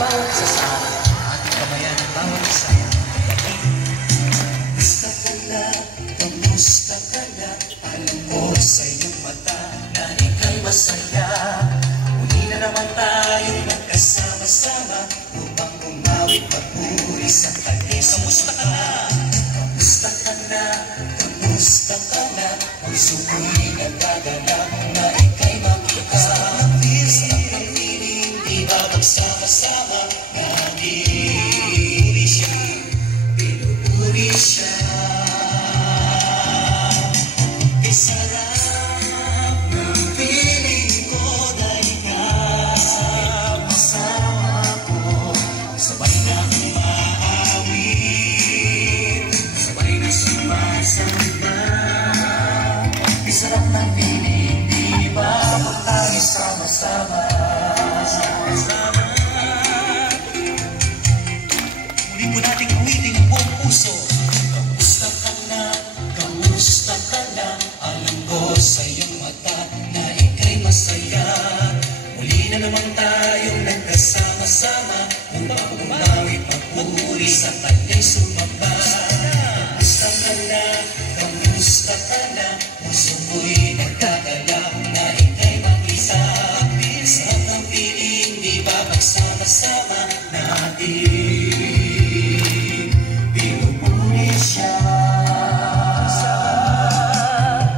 bawat isa sa ating kabayan ng bawat isa. Kamusta ka na? Kamusta ka na? Alam ko sa iyong mata na ika'y masaya. Muli na naman tayong magkasama-sama upang umawit papuri sa kanyang. Kamusta ka na? Kamusta ka na? Kamusta ka na? Puso ko'y nagaganap na ika'y makita. Sarap ng piling, di ba magsama-sama natin? Pinupuri siya. Kay sarap ng piling ko dahil kasama ko. Sabay na umaawit, sabay na sumasamba. Kay sarap ng piling, di ba pag tayo sama-sama? Muli po nating awitin ang buong puso. Kamusta ka na? Kamusta ka na? Alam ko sa iyong mata na ika'y masaya. Muli na naman tayong nagkasama-sama upang umawit papuri sa kanyang sumamba. Kamusta ka na? Kamusta ka na? Puso ko'y nagkagalak na ika'y mag-isa. Sarap ng piling, di ba magsama-sama natin? Pinupuri siya.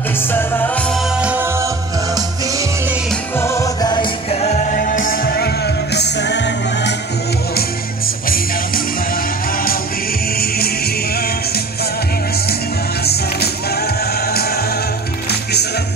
Kay sarap ng piling ko dahil kay kasama ko. Sabay na umaawit, sabay na sumasamba. Kay sarap